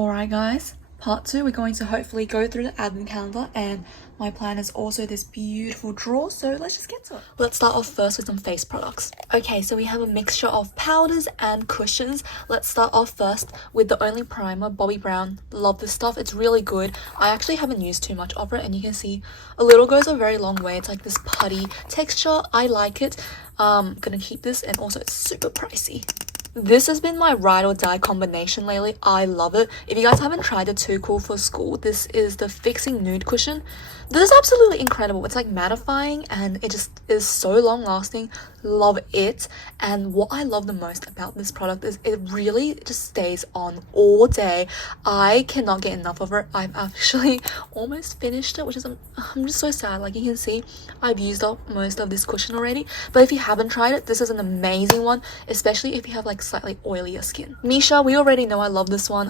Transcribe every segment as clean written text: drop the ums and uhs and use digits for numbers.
Alright guys, part 2, we're going to hopefully go through the advent calendar, and my plan is also this beautiful drawer, so let's just get to it. Let's start off first with some face products. Okay, so we have a mixture of powders and cushions. Let's start off first with the only primer, Bobbi Brown. Love this stuff, it's really good. I actually haven't used too much of it, and you can see a little goes a very long way. It's like this putty texture. I like it. Gonna keep this, and also it's super pricey. This has been my ride or die combination lately. I love it. If you guys haven't tried the Too Cool for School, this is the Fixing Nude Cushion. This is absolutely incredible. It's like mattifying and it just is so long lasting. Love it. And what I love the most about this product is it really just stays on all day. I cannot get enough of it. I've actually almost finished it, which is I'm just so sad. Like you can see, I've used up most of this cushion already. But if you haven't tried it, this is an amazing one, especially if you have like slightly oilier skin. Misha, we already know I love this one.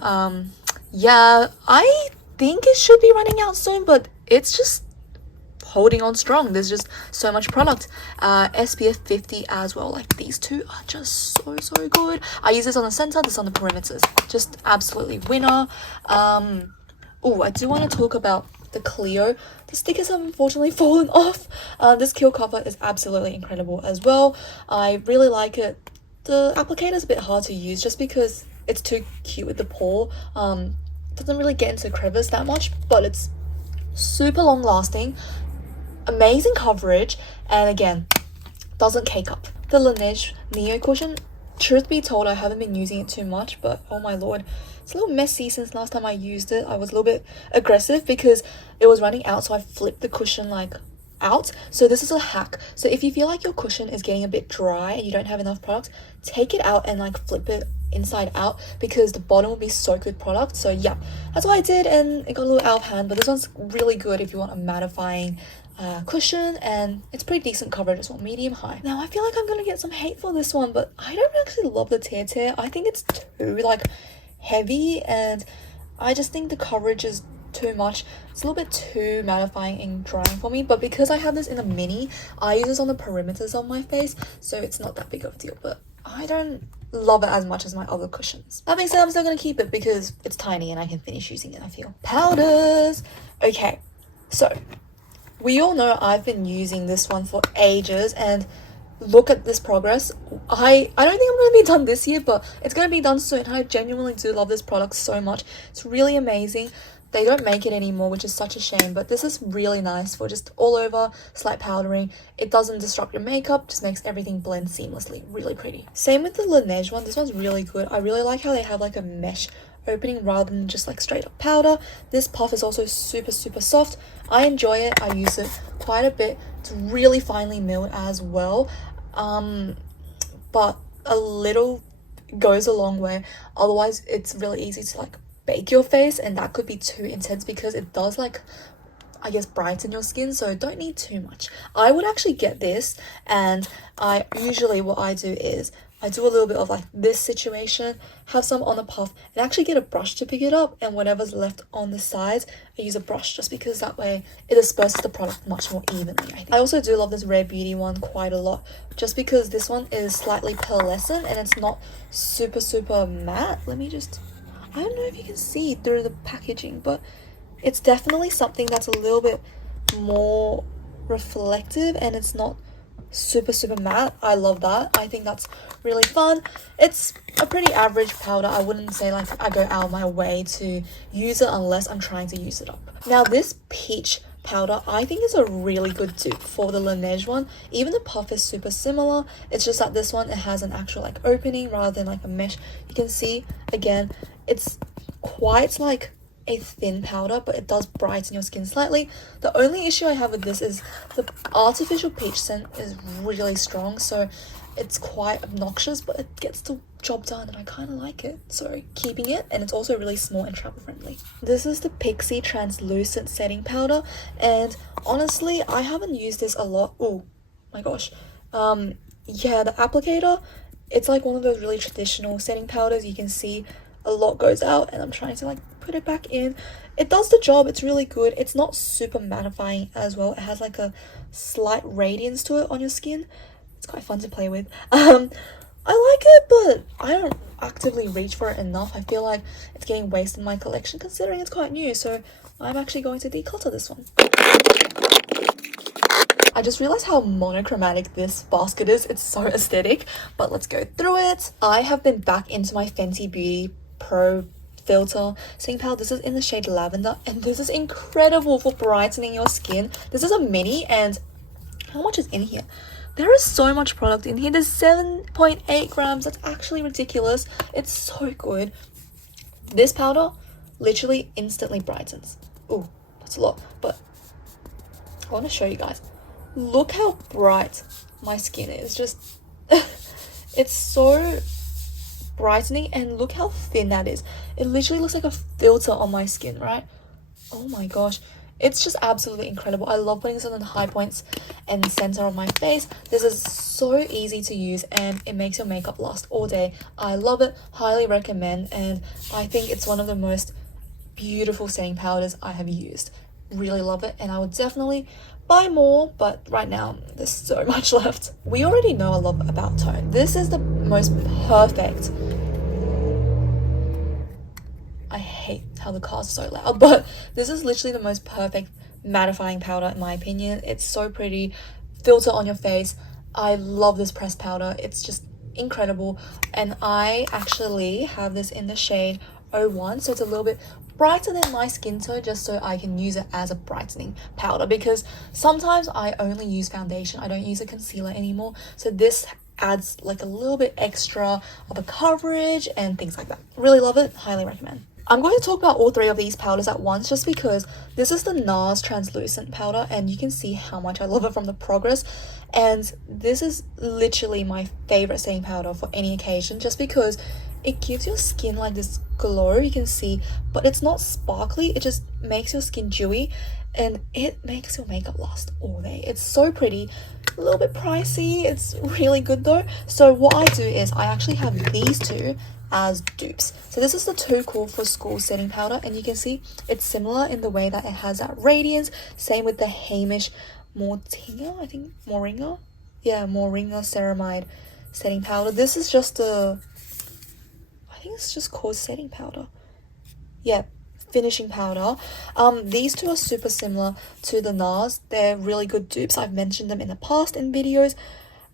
Yeah, I think it should be running out soon, but it's just holding on strong. There's just so much product. SPF 50 as well. Like these two are just so good. I use this on the center, this on the perimeters. Just absolutely winner. Oh, I do want to talk about the Clio. The stickers have unfortunately fallen off. This Kill cover is absolutely incredible as well. I really like it. The applicator is a bit hard to use just because it's too cute with the paw. Doesn't really get into the crevice that much, but it's super long lasting, amazing coverage, and again, doesn't cake up. The Laneige Neo cushion, truth be told, I haven't been using it too much, but oh my lord, it's a little messy since last time I used it. I was a little bit aggressive because it was running out, so I flipped the cushion like out. So this is a hack. So if you feel like your cushion is getting a bit dry and you don't have enough product, take it out and like flip it inside out, because the bottom will be soaked with product. So yeah, that's what I did, and it got a little out of hand, but this one's really good if you want a mattifying cushion, and it's pretty decent coverage as well, medium high. Now I feel like I'm gonna get some hate for this one, but I don't actually love the tear. I think it's too like heavy, and I just think the coverage is too much. It's a little bit too mattifying and drying for me, but because I have this in a mini, I use this on the perimeters of my face, so it's not that big of a deal, but I don't love it as much as my other cushions. That being said, I'm still gonna keep it because it's tiny and I can finish using it, I feel. Powders. Okay, so we all know I've been using this one for ages, and look at this progress. I don't think I'm going to be done this year, but it's going to be done soon. I genuinely do love this product so much. It's really amazing. They don't make it anymore, which is such a shame, but this is really nice for just all over, slight powdering. It doesn't disrupt your makeup, just makes everything blend seamlessly. Really pretty. Same with the Laneige one. This one's really good. I really like how they have like a mesh opening rather than just like straight up powder. This puff is also super soft. I enjoy it. I use it quite a bit. It's really finely milled as well, but a little goes a long way. Otherwise it's really easy to like bake your face, and that could be too intense because it does like, I guess, brighten your skin, so don't need too much. I would actually get this, and I usually what I do is I do a little bit of like this situation, have some on the puff, and actually get a brush to pick it up, and whatever's left on the sides, I use a brush just because that way it disperses the product much more evenly, I think. I also do love this Rare Beauty one quite a lot, just because this one is slightly pearlescent and it's not super matte. Let me just, I don't know if you can see through the packaging, but it's definitely something that's a little bit more reflective, and it's not super matte. I love that. I think that's really fun. It's a pretty average powder. I wouldn't say like I go out of my way to use it unless I'm trying to use it up. Now this peach powder I think is a really good dupe for the Laneige one. Even the puff is super similar. It's just that this one, it has an actual like opening rather than like a mesh. You can see again, it's quite like a thin powder, but it does brighten your skin slightly. The only issue I have with this is the artificial peach scent is really strong, so it's quite obnoxious, but it gets the job done, and I kind of like it, so keeping it. And it's also really small and travel friendly. This is the Pixi translucent setting powder, and honestly I haven't used this a lot. Oh my gosh, yeah, the applicator, it's like one of those really traditional setting powders. You can see a lot goes out, and I'm trying to like put it back in. It does the job. It's really good. It's not super mattifying as well. It has like a slight radiance to it on your skin. It's quite fun to play with. I like it, but I don't actively reach for it enough. I feel like it's getting wasted in my collection considering it's quite new, so I'm actually going to declutter this one. I just realized how monochromatic this basket is. It's so aesthetic, but let's go through it. I have been back into my Fenty Beauty Pro filter setting powder. This is in the shade Lavender, and this is incredible for brightening your skin. This is a mini, and how much is in here? There is so much product in here. There's 7.8 grams. That's actually ridiculous. It's so good. This powder literally instantly brightens. Ooh, that's a lot, but I want to show you guys. Look how bright my skin is. Just it's so brightening, and look how thin that is. It literally looks like a filter on my skin, right? Oh my gosh, it's just absolutely incredible. I love putting this on the high points and center of my face. This is so easy to use, and it makes your makeup last all day. I love it, highly recommend, and I think it's one of the most beautiful setting powders I have used. Really love it, and I would definitely buy more, but right now there's so much left. We already know a lot about tone. This is the most perfect, I hate how the car's so loud, but this is literally the most perfect mattifying powder in my opinion. It's so pretty, filter on your face. I love this pressed powder. It's just incredible, and I actually have this in the shade 01, so it's a little bit brighter than my skin tone, just so I can use it as a brightening powder, because sometimes I only use foundation. I don't use a concealer anymore, so this adds like a little bit extra of a coverage and things like that. Really love it, highly recommend. I'm going to talk about all three of these powders at once, just because this is the NARS translucent powder, and you can see how much I love it from the progress. And this is literally my favorite setting powder for any occasion, just because it gives your skin like this glow, you can see, but it's not sparkly. It just makes your skin dewy, and it makes your makeup last all day. It's so pretty, a little bit pricey. It's really good though. So what I do is I actually have these two as dupes. So this is the Too Cool for School setting powder, and you can see it's similar in the way that it has that radiance. Same with the Hamish Moringa, I think Moringa ceramide setting powder. This is just I think it's just called setting powder. Yeah, finishing powder. These two are super similar to the NARS. They're really good dupes. I've mentioned them in the past in videos,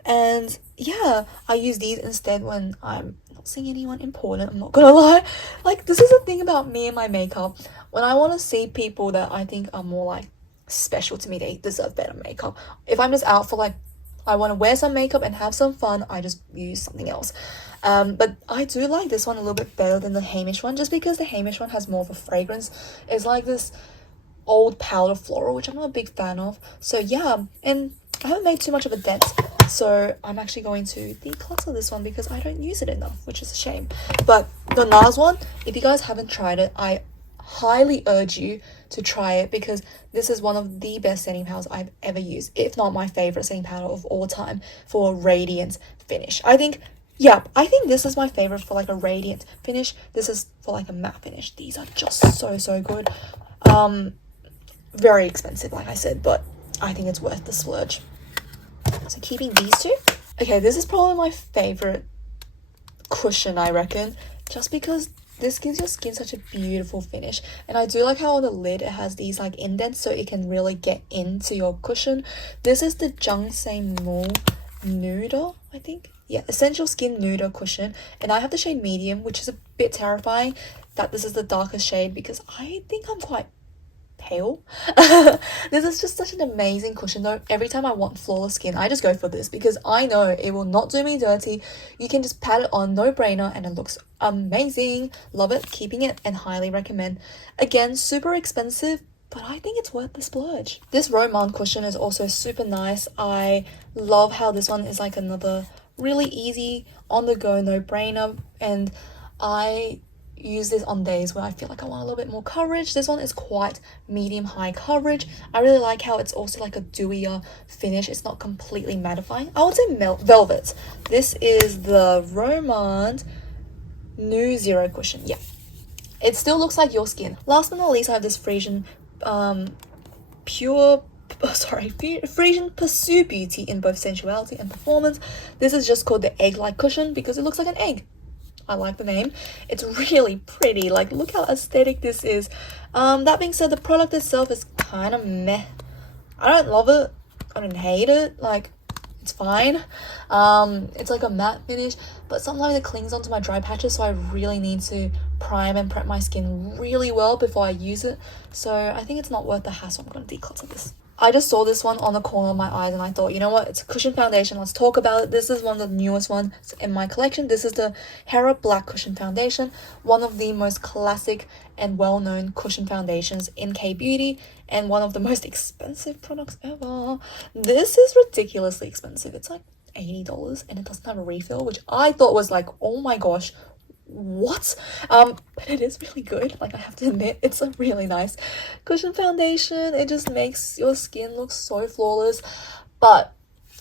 and yeah, I use these instead when I'm not seeing anyone important. I'm not gonna lie. Like, this is the thing about me and my makeup. When I want to see people that I think are more like special to me, they deserve better makeup. If I'm just out for like, I want to wear some makeup and have some fun, I just use something else. But I do like this one a little bit better than the Hamish one, just because the Hamish one has more of a fragrance. It's like this old powder floral, which I'm not a big fan of. So yeah, and I haven't made too much of a dent, so I'm actually going to declutter this one because I don't use it enough, which is a shame. But the NARS one, if you guys haven't tried it, I highly urge you to try it, because this is one of the best setting powders I've ever used, if not my favorite setting powder of all time for a radiant finish. I think this is my favorite for like a radiant finish. This is for like a matte finish. These are just so good. Very expensive, like I said, but I think it's worth the splurge. So keeping these two. Okay, this is probably my favorite cushion, I reckon, just because this gives your skin such a beautiful finish. And I do like how on the lid it has these like indents, so it can really get into your cushion. This is the Jungsang Mall Nude, I think. Yeah, Essential Skin Nude cushion, and I have the shade medium, which is a bit terrifying that this is the darkest shade because I think I'm quite pale. This is just such an amazing cushion though. Every time I want flawless skin, I just go for this because I know it will not do me dirty. You can just pat it on, no brainer, and it looks amazing. Love it, keeping it, and highly recommend. Again, super expensive, but I think it's worth the splurge. This Roman cushion is also super nice. I love how this one is like another really easy on the go no brainer, and I use this on days where I feel like I want a little bit more coverage. This one is quite medium high coverage. I really like how it's also like a dewier finish. It's not completely mattifying. I would say velvet. This is the Roman New Zero cushion. Yeah, it still looks like your skin. Last but not least, I have this Frisian Pure Frisian Pursuit Beauty in both sensuality and performance. This is just called the egg-like cushion because it looks like an egg. I like the name. It's really pretty. Like, look how aesthetic this is. That being said, the product itself is kind of meh. I don't love it. I don't hate it. Like, it's fine. It's like a matte finish, but sometimes it clings onto my dry patches, so I really need to prime and prep my skin really well before I use it. So I think it's not worth the hassle. I'm going to declutter this. I just saw this one on the corner of my eyes and I thought, you know what, it's a cushion foundation, let's talk about it. This is one of the newest ones in my collection. This is the Hera Black Cushion Foundation, one of the most classic and well-known cushion foundations in K-beauty, and one of the most expensive products ever. This is ridiculously expensive. It's like $80 and it doesn't have a refill, which I thought was like, oh my gosh, what? But it is really good. Like, I have to admit, it's a really nice cushion foundation. It just makes your skin look so flawless. But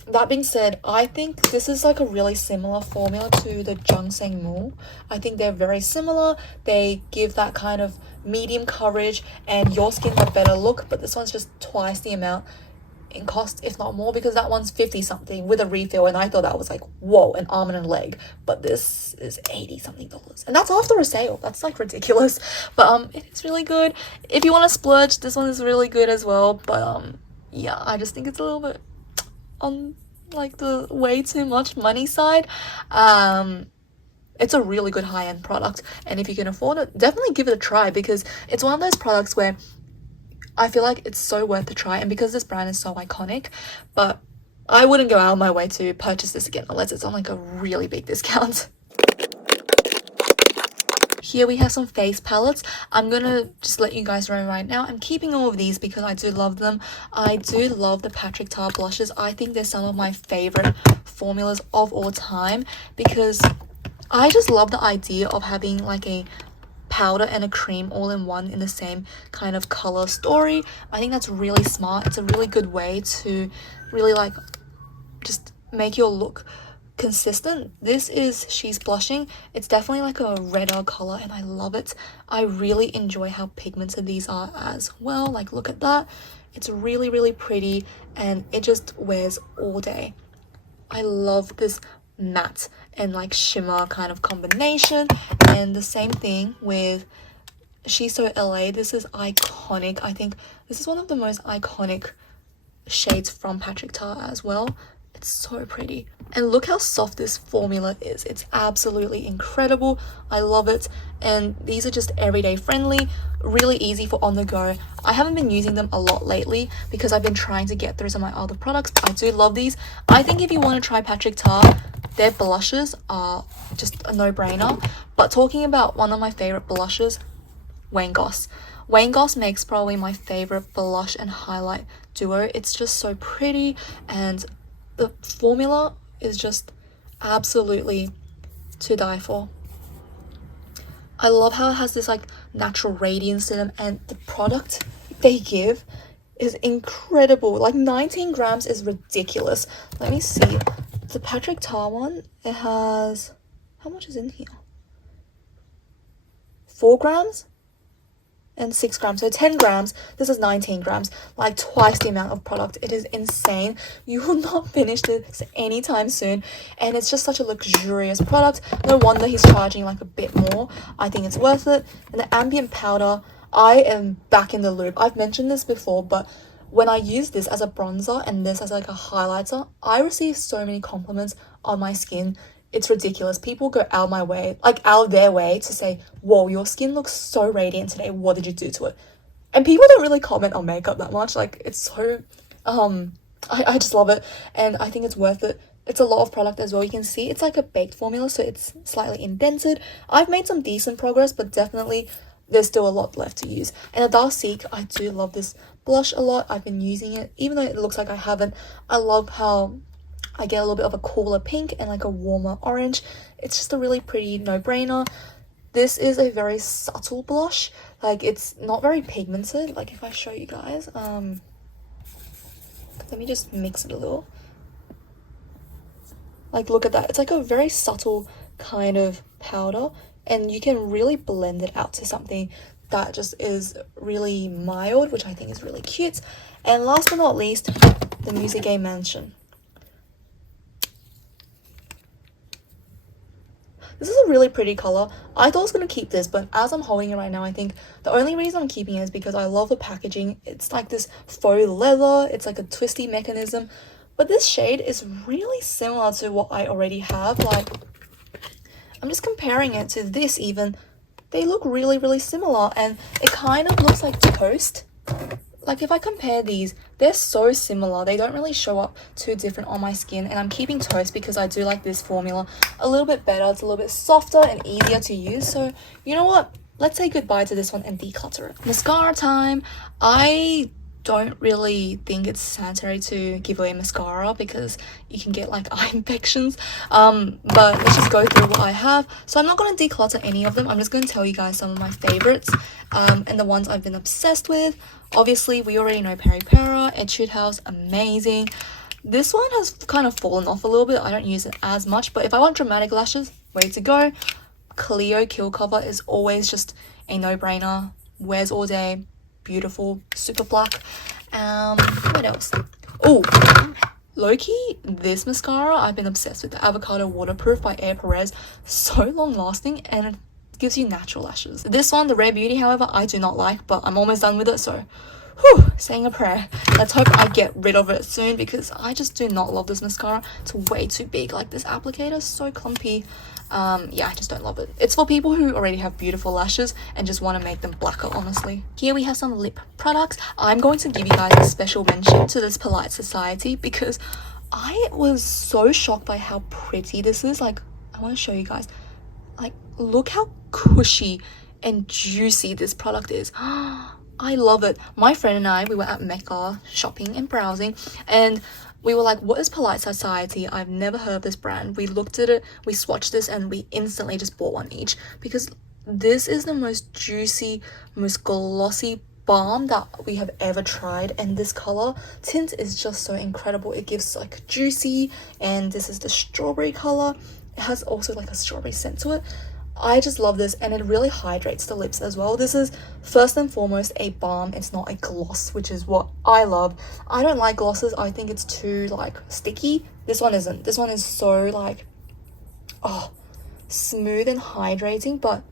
that being said, I think this is like a really similar formula to the Ginseng Mu. I think they're very similar. They give that kind of medium coverage and your skin a better look, but this one's just twice the amount in cost, if not more, because that one's 50 something with a refill, and I thought that was like, whoa, an arm and a leg, but this is 80 something dollars, and that's after a sale. That's like ridiculous. But it is really good. If you want to splurge, this one is really good as well. But yeah, I just think it's a little bit on like the way too much money side. It's a really good high-end product, and if you can afford it, definitely give it a try, because it's one of those products where I feel like it's so worth the try, and because this brand is so iconic, but I wouldn't go out of my way to purchase this again unless it's on like a really big discount. Here we have some face palettes. I'm gonna just let you guys know right now, I'm keeping all of these because I do love them. I do love the Patrick Ta blushes. I think they're some of my favorite formulas of all time, because I just love the idea of having like a powder and a cream all in one in the same kind of color story. I think that's really smart. It's a really good way to really like just make your look consistent. This is She's Blushing. It's definitely like a redder color and I love it. I really enjoy how pigmented these are as well. Like, look at that. It's really, really pretty and it just wears all day. I love this matte and like shimmer kind of combination, and the same thing with She's So LA. This is iconic. I think this is one of the most iconic shades from Patrick Ta as well. It's so pretty, and look how soft this formula is. It's absolutely incredible. I love it, and these are just everyday friendly, really easy for on the go. I haven't been using them a lot lately because I've been trying to get through some of my other products, but I do love these. I think if you want to try Patrick Ta, their blushes are just a no-brainer. But talking about one of my favorite blushes, Wayne Goss. Wayne Goss makes probably my favorite blush and highlight duo. It's just so pretty, and the formula is just absolutely to die for. I love how it has this like natural radiance to them, and the product they give is incredible. Like 19 grams is ridiculous. Let me see. The Patrick Ta one, it has, how much is in here? 4 grams and 6 grams, so 10 grams. This is 19 grams, like twice the amount of product. It is insane. You will not finish this anytime soon, and it's just such a luxurious product. No wonder he's charging like a bit more. I think it's worth it. And the ambient powder, I am back in the loop. I've mentioned this before, but when I use this as a bronzer and this as like a highlighter, I receive so many compliments on my skin. It's ridiculous. People go out of their way to say, whoa, your skin looks so radiant today. What did you do to it? And people don't really comment on makeup that much. Like, it's so, I just love it. And I think it's worth it. It's a lot of product as well. You can see it's like a baked formula, so it's slightly indented. I've made some decent progress, but definitely there's still a lot left to use. And a Dark Seek, I do love this blush a lot. I've been using it, even though it looks like I haven't. I love how I get a little bit of a cooler pink and like a warmer orange. It's just a really pretty no-brainer. This is a very subtle blush. Like, it's not very pigmented. Like, if I show you guys, let me just mix it a little. Like, look at that. It's like a very subtle kind of powder, and you can really blend it out to something that just is really mild, which I think is really cute. And last but not least, the Music Game Mansion. This is a really pretty color. I thought I was going to keep this, but as I'm holding it right now, I think the only reason I'm keeping it is because I love the packaging. It's like this faux leather. It's like a twisty mechanism. But this shade is really similar to what I already have. Like, I'm just comparing it to this even. They look really, really similar. And it kind of looks like toast. Like, if I compare these, they're so similar. They don't really show up too different on my skin. And I'm keeping toast because I do like this formula a little bit better. It's a little bit softer and easier to use. So, you know what? Let's say goodbye to this one and declutter it. Mascara time. I don't really think it's sanitary to give away mascara because you can get like eye infections, but let's just go through what I have. So I'm not going to declutter any of them. I'm just going to tell you guys some of my favorites and the ones I've been obsessed with. Obviously we already know Peri Para, Etude House, amazing. This one has kind of fallen off a little bit. I don't use it as much, but if I want dramatic lashes, way to go. Clio Kill Cover is always just a no-brainer, wears all day, beautiful, super black. What else? Oh, low-key, this mascara I've been obsessed with, the Avocado Waterproof by Air Perez. So long lasting and it gives you natural lashes. This one, the Rare Beauty, however, I do not like, but I'm almost done with it, so whew, saying a prayer. Let's hope I get rid of it soon because I just do not love this mascara. It's way too big. Like, this applicator is so clumpy. Yeah, I just don't love it. It's for people who already have beautiful lashes and just want to make them blacker, honestly. Here we have some lip products. I'm going to give you guys a special mention to this Polite Society because I was so shocked by how pretty this is. Like, I want to show you guys. Like, look how cushy and juicy this product is. I love it. My friend and I, we were at Mecca shopping and browsing, and we were like, what is Polite Society? I've never heard of this brand. We looked at it, we swatched this, and we instantly just bought one each because this is the most juicy, most glossy balm that we have ever tried. And this color tint is just so incredible. It gives like juicy, and this is the strawberry color. It has also like a strawberry scent to it. I just love this, and it really hydrates the lips as well. This is first and foremost a balm. It's not a gloss, which is what I love. I don't like glosses. I think it's too like sticky. This one isn't. This one is so like, oh, smooth and hydrating, but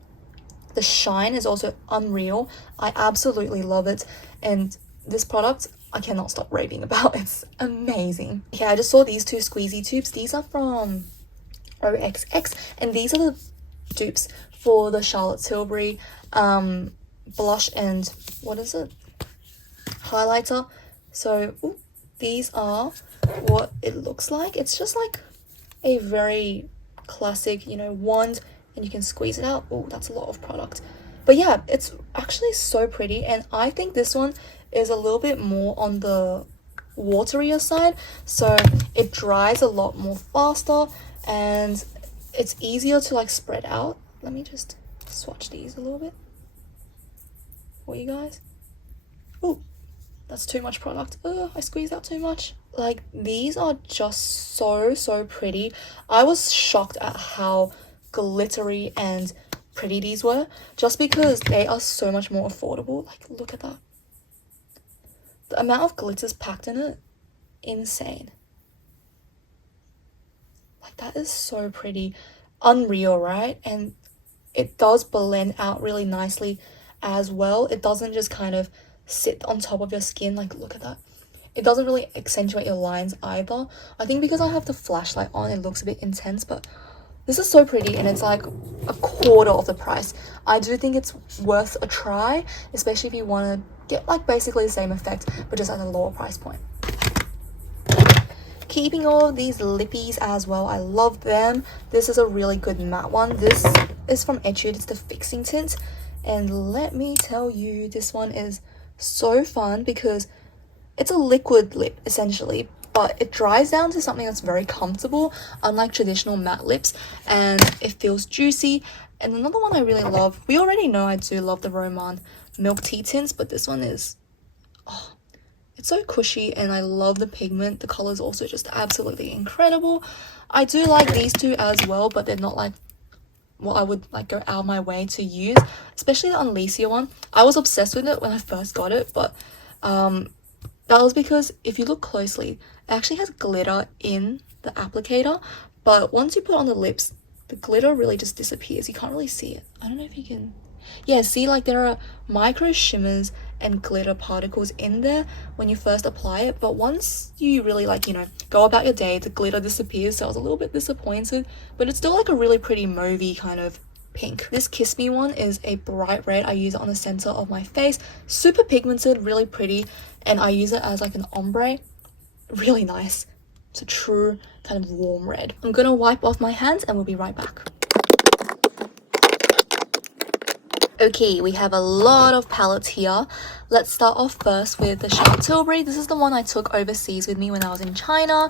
the shine is also unreal. I absolutely love it, and this product I cannot stop raving about. It's amazing. Okay, I just saw these two squeezy tubes. These are from OXX, and these are the dupes for the Charlotte Tilbury blush and what is it, highlighter. So these are what it looks like. It's just like a very classic, you know, wand, and you can squeeze it out. Oh, that's a lot of product, but yeah, it's actually so pretty. And I think this one is a little bit more on the waterier side, so it dries a lot more faster and it's easier to like spread out. Let me just swatch these a little bit for you guys. Oh, that's too much product. I squeezed out too much. Like, these are just so pretty. I was shocked at how glittery and pretty these were, just because they are so much more affordable. Like, look at that. The amount of glitters packed in it, insane. Like, that is so pretty. Unreal, right? And it does blend out really nicely as well. It doesn't just kind of sit on top of your skin. Like, look at that. It doesn't really accentuate your lines either. I think because I have the flashlight on, it looks a bit intense, but this is so pretty, and it's like a quarter of the price. I do think it's worth a try, especially if you want to get like basically the same effect, but just at a lower price point. Keeping all of these lippies as well, I love them. This is a really good matte one. This is from Etude. It's the Fixing Tint, and let me tell you, this one is so fun because it's a liquid lip essentially, but it dries down to something that's very comfortable, unlike traditional matte lips, and it feels juicy. And another one I really love, we already know I do love the Roman Milk Tea tints, but this one is, oh, it's so cushy, and I love the pigment. The color is also just absolutely incredible. I do like these two as well, but they're not like what I would like go out of my way to use, especially the Elisa one. I was obsessed with it when I first got it, but that was because if you look closely, it actually has glitter in the applicator, but once you put it on the lips, the glitter really just disappears. You can't really see it. I don't know if you can. Yeah, see, like there are micro shimmers and glitter particles in there when you first apply it, but once you really like, you know, go about your day, the glitter disappears. So I was a little bit disappointed, but it's still like a really pretty mauvey kind of pink. This Kiss Me one is a bright red. I use it on the center of my face, super pigmented, really pretty, and I use it as like an ombre. Really nice. It's a true kind of warm red. I'm gonna wipe off my hands and we'll be right back. Okay, we have a lot of palettes here. Let's start off first with the Charlotte Tilbury. This is the one I took overseas with me when I was in China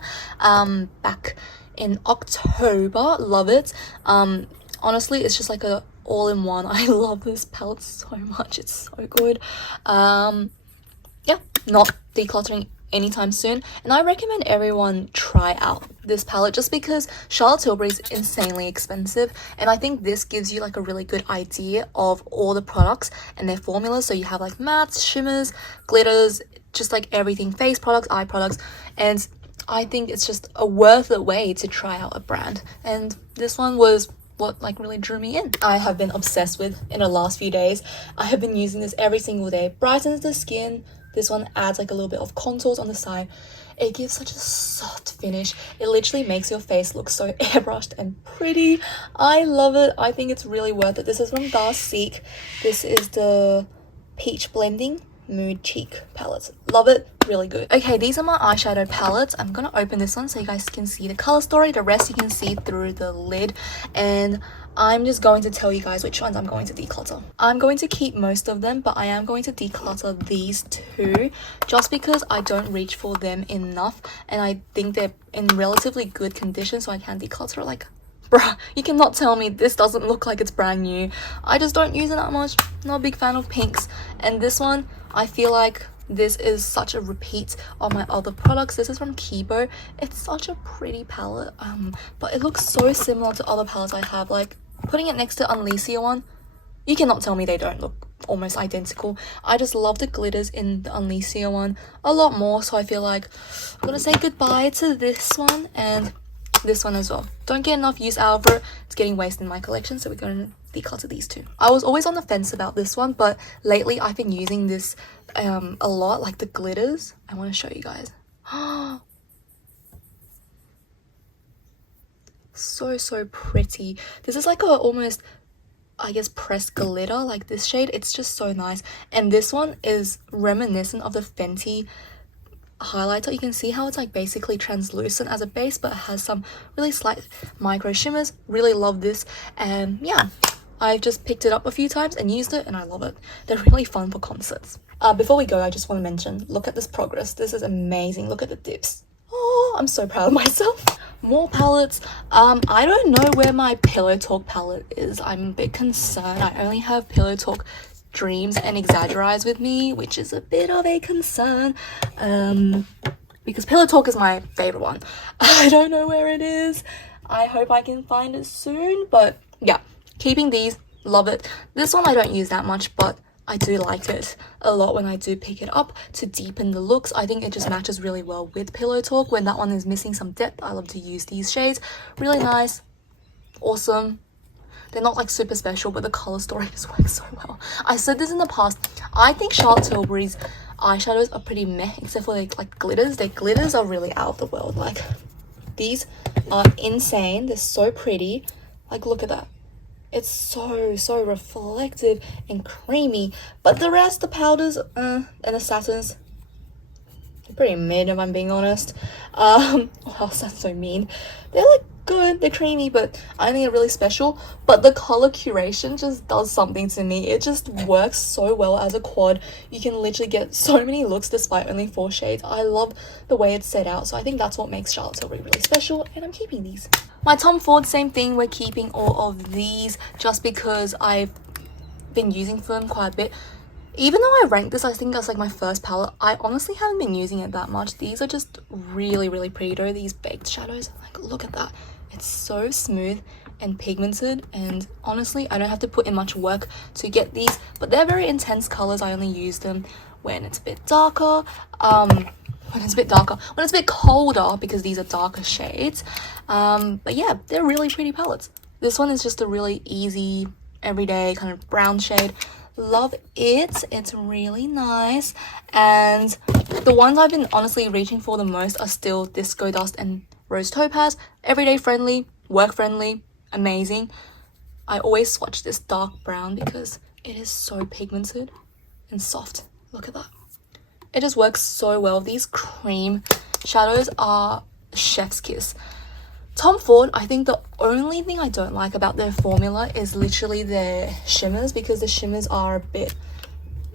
back in October. Love it. Honestly, it's just like a all-in-one. I love this palette so much. It's so good. Yeah, not decluttering anytime soon, and I recommend everyone try out this palette just because Charlotte Tilbury is insanely expensive, and I think this gives you like a really good idea of all the products and their formulas. So you have like mattes, shimmers, glitters, just like everything, face products, eye products, and I think it's just a worth it way to try out a brand, and this one was what like really drew me in. I have been obsessed with in the last few days. I have been using this every single day. Brightens the skin. This one adds like a little bit of contours on the side. It gives such a soft finish. It literally makes your face look so airbrushed and pretty. I love it. I think it's really worth it. This is from Dark. This is the Peach Blending Mood Cheek palette. Love it. Really good. Okay, these are my eyeshadow palettes. I'm gonna open this one so you guys can see the color story. The rest you can see through the lid, and I'm just going to tell you guys which ones I'm going to declutter. I'm going to keep most of them, but I am going to declutter these two just because I don't reach for them enough, and I think they're in relatively good condition, so I can declutter it. Like, bruh, you cannot tell me this doesn't look like it's brand new. I just don't use it that much. Not a big fan of pinks, and this one I feel like this is such a repeat of my other products. This is from Kibo. It's such a pretty palette, but it looks so similar to other palettes I have. Like, putting it next to Elisa one, you cannot tell me they don't look almost identical. I just love the glitters in the Elisa one a lot more, so I feel like I'm gonna say goodbye to this one and this one as well. Don't get enough use out of it. It's getting wasted in my collection, so we're going to declutter these two. I was always on the fence about this one, but lately I've been using this a lot, like the glitters. I want to show you guys. So pretty. This is like a almost, I guess, pressed glitter, like this shade. It's just so nice. And this one is reminiscent of the Fenty highlighter. You can see how it's like basically translucent as a base, but it has some really slight micro shimmers. Really love this, and yeah, I've just picked it up a few times and used it, and I love it. They're really fun for concerts. Before we go, I just want to mention, look at this progress. This is amazing. Look at the dips. Oh, I'm so proud of myself. More palettes. I don't know where my Pillow Talk palette is. I'm a bit concerned. I only have Pillow Talk Dreams and Exaggerize with me, which is a bit of a concern, because Pillow Talk is my favorite one. I don't know where it is. I hope I can find it soon, but yeah, keeping these. Love it. This one I don't use that much, but I do like it a lot when I do pick it up to deepen the looks. I think it just matches really well with Pillow Talk. When that one is missing some depth, I love to use these shades. Really nice. Awesome. They're not like super special, but the color story just works so well. I said this in the past. I think Charlotte Tilbury's eyeshadows are pretty meh, except for like glitters. Their glitters are really out of the world. Like, these are insane. They're so pretty. Like, look at that. It's so reflective and creamy. But the rest, the powders and the satins, they're pretty mid, if I'm being honest. Oh, that sounds so mean. They're like good, they're creamy, but I think they're really special. But the color curation just does something to me. It just works so well as a quad. You can literally get so many looks despite only 4 shades. I love the way it's set out, so I think that's what makes Charlotte Tilbury really special, and I'm keeping these. My Tom Ford, same thing. We're keeping all of these just because I've been using them quite a bit. Even though I ranked this, I think that's like my first palette, I honestly haven't been using it that much. These are just really pretty though, these baked shadows. Like, look at that. It's so smooth and pigmented, and honestly I don't have to put in much work to get these, but they're very intense colors. I only use them when it's a bit darker, when it's a bit colder, because these are darker shades. But yeah, they're really pretty palettes. This one is just a really easy everyday kind of brown shade. Love it. It's really nice. And the ones I've been honestly reaching for the most are still Disco Dust and Rose Topaz. Everyday friendly, work friendly, amazing. I always swatch this dark brown because it is so pigmented and soft. Look at that. It just works so well. These cream shadows are chef's kiss. Tom Ford, I think the only thing I don't like about their formula is literally their shimmers, because the shimmers are a bit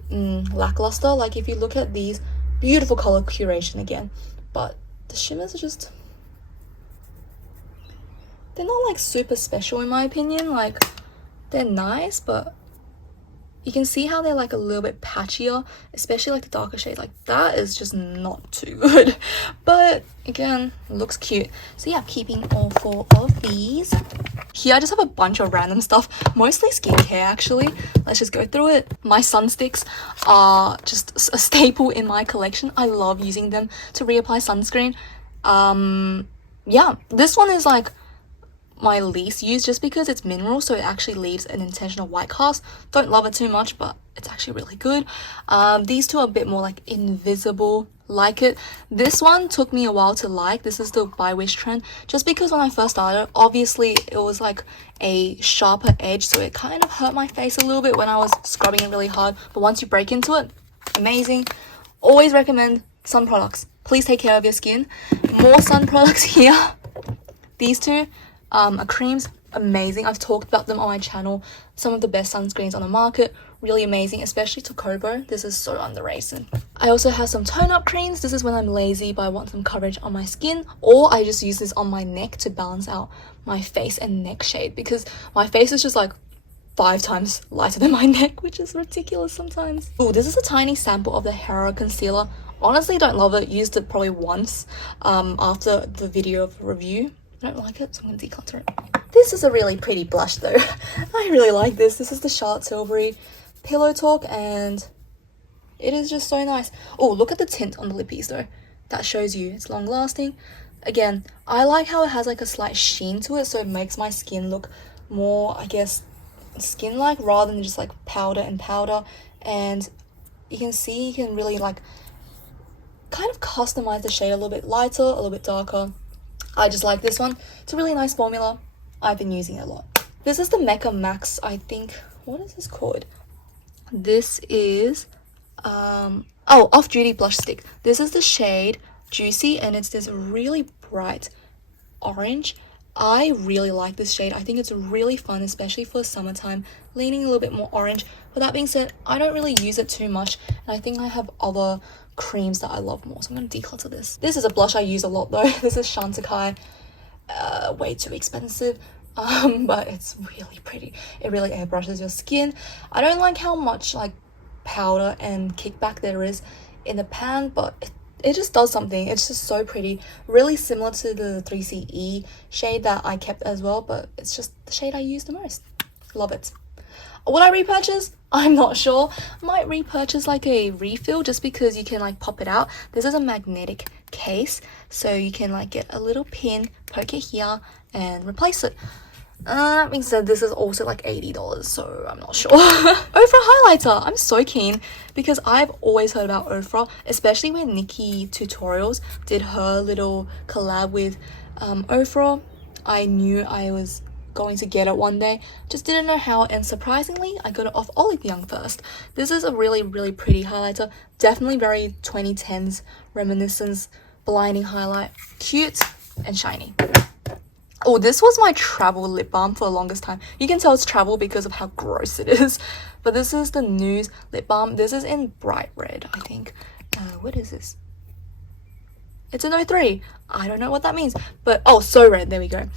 lackluster. Like if you look at these, beautiful color curation again, but the shimmers are just, they're not like super special in my opinion. Like they're nice, but you can see how they're like a little bit patchier, especially like the darker shades. Like that is just not too good, but again, looks cute. So yeah, keeping all 4 of these. Here I just have a bunch of random stuff, mostly skincare actually. Let's just go through it. My sun sticks are just a staple in my collection. I love using them to reapply sunscreen. Yeah, this one is like my least used just because it's mineral, so it actually leaves an intentional white cast. Don't love it too much, but it's actually really good. These two are a bit more like invisible, like it. This one took me a while to like. This is the By Wish trend, just because when I first started, obviously it was like a sharper edge, so it kind of hurt my face a little bit when I was scrubbing it really hard. But once you break into it, amazing. Always recommend sun products. Please take care of your skin. More sun products here. These two are creams, amazing. I've talked about them on my channel. Some of the best sunscreens on the market, really amazing, especially Tocobo. This is so underrated. I also have some tone up creams. This is when I'm lazy but I want some coverage on my skin, or I just use this on my neck to balance out my face and neck shade, because my face is just like 5 times lighter than my neck, which is ridiculous sometimes. Oh, this is a tiny sample of the Hera concealer. Honestly, don't love it. Used it probably once after the video of review. I don't like it, so I'm going to declutter it. This is a really pretty blush though. I really like this. This is the Charlotte Tilbury Pillow Talk, and it is just so nice. Oh, look at the tint on the lippies though. That shows you it's long lasting. Again, I like how it has like a slight sheen to it, so it makes my skin look more, I guess, skin-like rather than just like powder and powder. And you can see you can really like kind of customize the shade a little bit lighter, a little bit darker. I just like this one. It's a really nice formula. I've been using it a lot. This is the Mecca Max, I think. What is this called? This is Off Duty Blush Stick. This is the shade Juicy, and it's this really bright orange. I really like this shade. I think it's really fun, especially for summertime, leaning a little bit more orange. But that being said, I don't really use it too much, and I think I have other creams that I love more, so I'm going to declutter this. This is a blush I use a lot though. This is Chantecaille. Way too expensive, but it's really pretty. It really airbrushes your skin. I don't like how much like powder and kickback there is in the pan, but it just does something. It's just so pretty. Really similar to the 3CE shade that I kept as well, but it's just the shade I use the most. Love it. Would I repurchase? I'm not sure. I might repurchase like a refill just because you can like pop it out. This is a magnetic case, so you can like get a little pin, poke it here and replace it. That being said, this is also like $80, so I'm not sure. Ofra highlighter. I'm so keen because I've always heard about Ofra, especially when Nikki Tutorials did her little collab with Ofra. I knew I was going to get it one day, just didn't know how, and surprisingly I got it off Olive Young first. This is a really pretty highlighter, definitely very 2010s reminiscence, blinding highlight, cute and shiny. Oh, this was my travel lip balm for the longest time. You can tell it's travel because of how gross it is, but this is the News lip balm. This is in bright red, I think. What is this? It's an 03. I don't know what that means, but oh, So Red, there we go.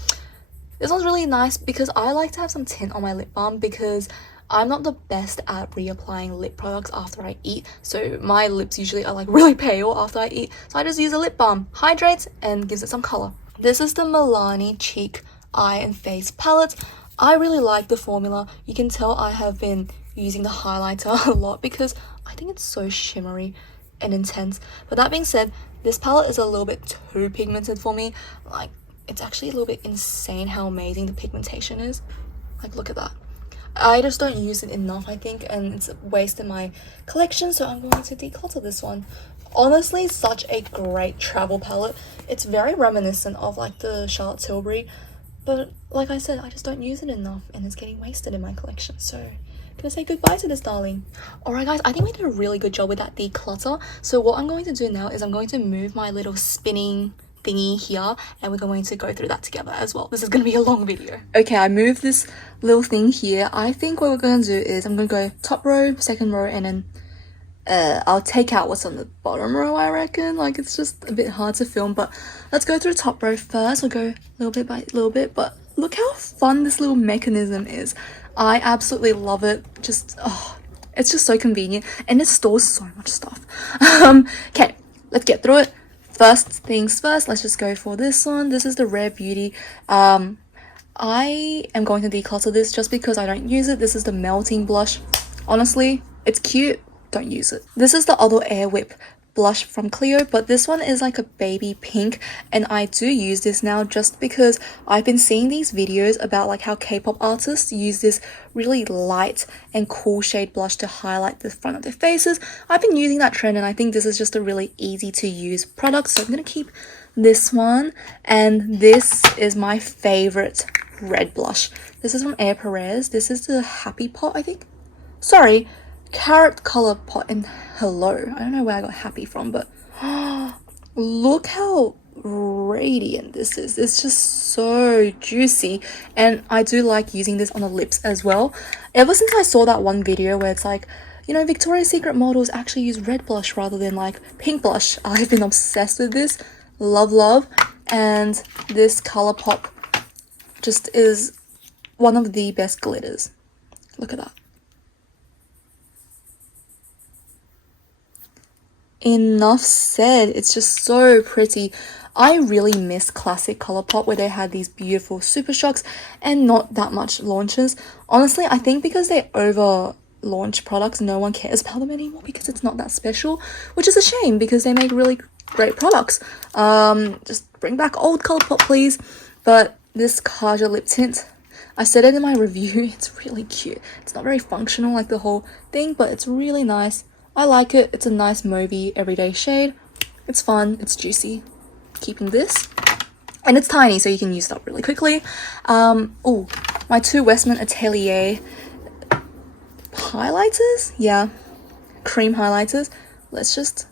This one's really nice because I like to have some tint on my lip balm because I'm not the best at reapplying lip products after I eat. So my lips usually are like really pale after I eat. So I just use a lip balm, hydrates and gives it some color. This is the Milani Cheek eye and face palettes. I really like the formula. You can tell I have been using the highlighter a lot because I think it's so shimmery and intense. But that being said, this palette is a little bit too pigmented for me. Like, it's actually a little bit insane how amazing the pigmentation is. Like, look at that. I just don't use it enough, I think, and it's a waste in my collection, so I'm going to declutter this one. Honestly, such a great travel palette. It's very reminiscent of like the Charlotte Tilbury, but like I said, I just don't use it enough and it's getting wasted in my collection, so I'm gonna say goodbye to this darling. Alright guys, I think we did a really good job with that declutter. So what I'm going to do now is I'm going to move my little spinning thingy here and we're going to go through that together as well. This is going to be a long video. Okay, I moved this little thing here. I think what we're going to do is I'm going to go top row, second row, and then I'll take out what's on the bottom row, I reckon. Like, it's just a bit hard to film, but let's go through the top row first. We'll go little bit by little bit, but look how fun this little mechanism is. I absolutely love it. Just, oh, it's just so convenient and it stores so much stuff. Okay, let's get through it. First things first, let's just go for this one. This is the Rare Beauty. I am going to declutter this just because I don't use it. This is the Melting Blush. Honestly, it's cute. Don't use it. This is the other Air Whip blush from Clio, but this one is like a baby pink, and I do use this now just because I've been seeing these videos about like how K-pop artists use this really light and cool shade blush to highlight the front of their faces. I've been using that trend and I think this is just a really easy to use product, so I'm gonna keep this one. And this is my favorite red blush. This is from Air Perez. This is the Happy Pot, I think. Sorry, Carrot Color Pot in Hello. I don't know where I got happy from, but look how radiant this is. It's just so juicy, and I do like using this on the lips as well. Ever since I saw that one video where it's like, you know, Victoria's Secret models actually use red blush rather than like pink blush, I've been obsessed with this. Love. And this ColourPop just is one of the best glitters. Look at that. Enough said. It's just so pretty. I really miss classic ColourPop where they had these beautiful super shocks and not that much launches. Honestly, I think because they over launch products, no one cares about them anymore because it's not that special, which is a shame because they make really great products. Just bring back old ColourPop, please. But this Kaja lip tint, I said it in my review, it's really cute. It's not very functional like the whole thing, but it's really nice. I like it. It's a nice mauvey everyday shade. It's fun. It's juicy. Keeping this. And it's tiny, so you can use it up really quickly. Oh, my two Westman Atelier highlighters. Yeah, cream highlighters. Let's just...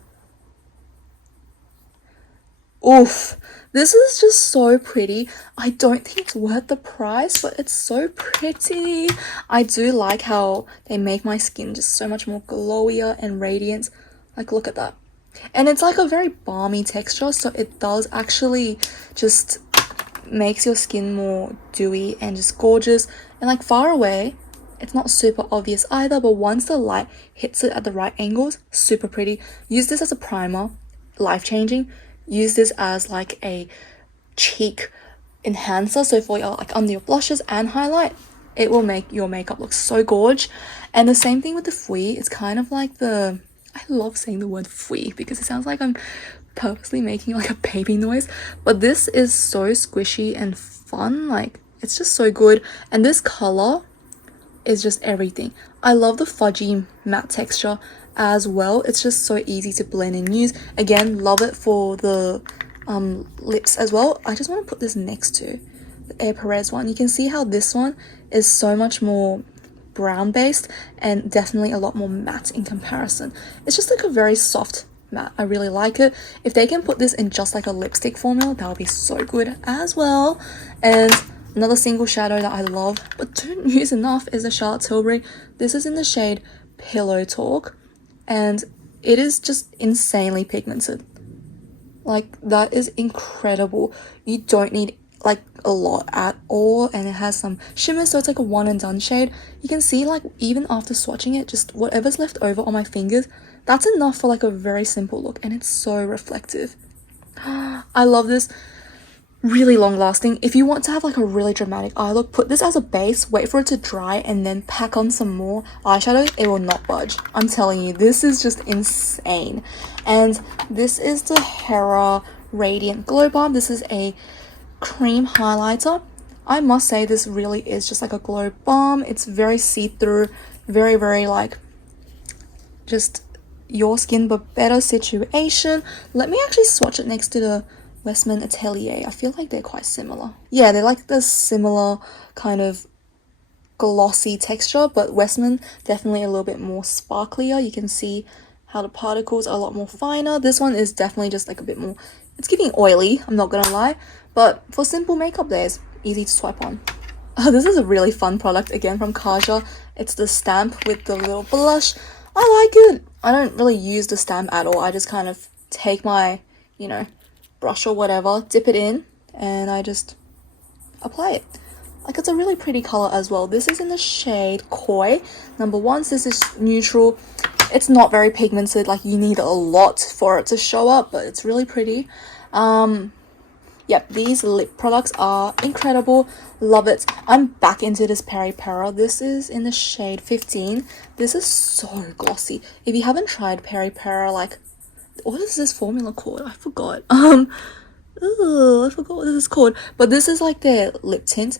Oof. This is just so pretty. I don't think it's worth the price, but it's so pretty. I do like how they make my skin just so much more glowier and radiant. Like, look at that. And it's like a very balmy texture, so it does actually just makes your skin more dewy and just gorgeous. And like far away, it's not super obvious either, but once the light hits it at the right angles, super pretty. Use this as a primer, life-changing. Use this as like a cheek enhancer, so for your like under your blushes and highlight, it will make your makeup look so gorge. And the same thing with the fouille. It's kind of like the, I love saying the word fouille because it sounds like I'm purposely making like a baby noise, but this is so squishy and fun. Like, it's just so good, and this color is just everything. I love the fudgy matte texture as well. It's just so easy to blend and use. Again, love it for the lips as well. I just want to put this next to the Air Perez one. You can see how this one is so much more brown based and definitely a lot more matte in comparison. It's just like a very soft matte. I really like it. If they can put this in just like a lipstick formula, that would be so good as well. And another single shadow that I love but don't use enough is the Charlotte Tilbury. This is in the shade Pillow Talk, and it is just insanely pigmented. Like, that is incredible. You don't need like a lot at all, and it has some shimmer, so it's like a one and done shade. You can see like even after swatching it, just whatever's left over on my fingers, that's enough for like a very simple look, and it's so reflective. I love this. really long lasting. If you want to have like a really dramatic eye look, put this as a base, wait for it to dry, and then pack on some more eyeshadow. It will not budge. I'm telling you, this is just insane. And this is the Hera Radiant Glow Balm. This is a cream highlighter. I must say this really is just like a glow balm. It's very see-through, very like just your skin but better situation. Let me actually swatch it next to the Westman Atelier. I feel like they're quite similar. Yeah, they're like the similar kind of glossy texture, but Westman definitely a little bit more sparklier. You can see how the particles are a lot more finer. This one is definitely just like a bit more, it's giving oily, I'm not gonna lie, but for simple makeup there's easy to swipe on. Oh, this is a really fun product again from Kaja. It's the stamp with the little blush. I like it. I don't really use the stamp at all. I just kind of take my, you know, brush or whatever, dip it in, and I just apply it. Like, it's a really pretty color as well. This is in the shade Koi. Number 1, this is neutral. It's not very pigmented, like you need a lot for it to show up, but it's really pretty. Yep, these lip products are incredible. Love it. I'm back into this Peri Para. This is in the shade 15. This is so glossy. If you haven't tried Peri Para, like, what is this formula called? I forgot. I forgot what this is called. But this is like their lip tint.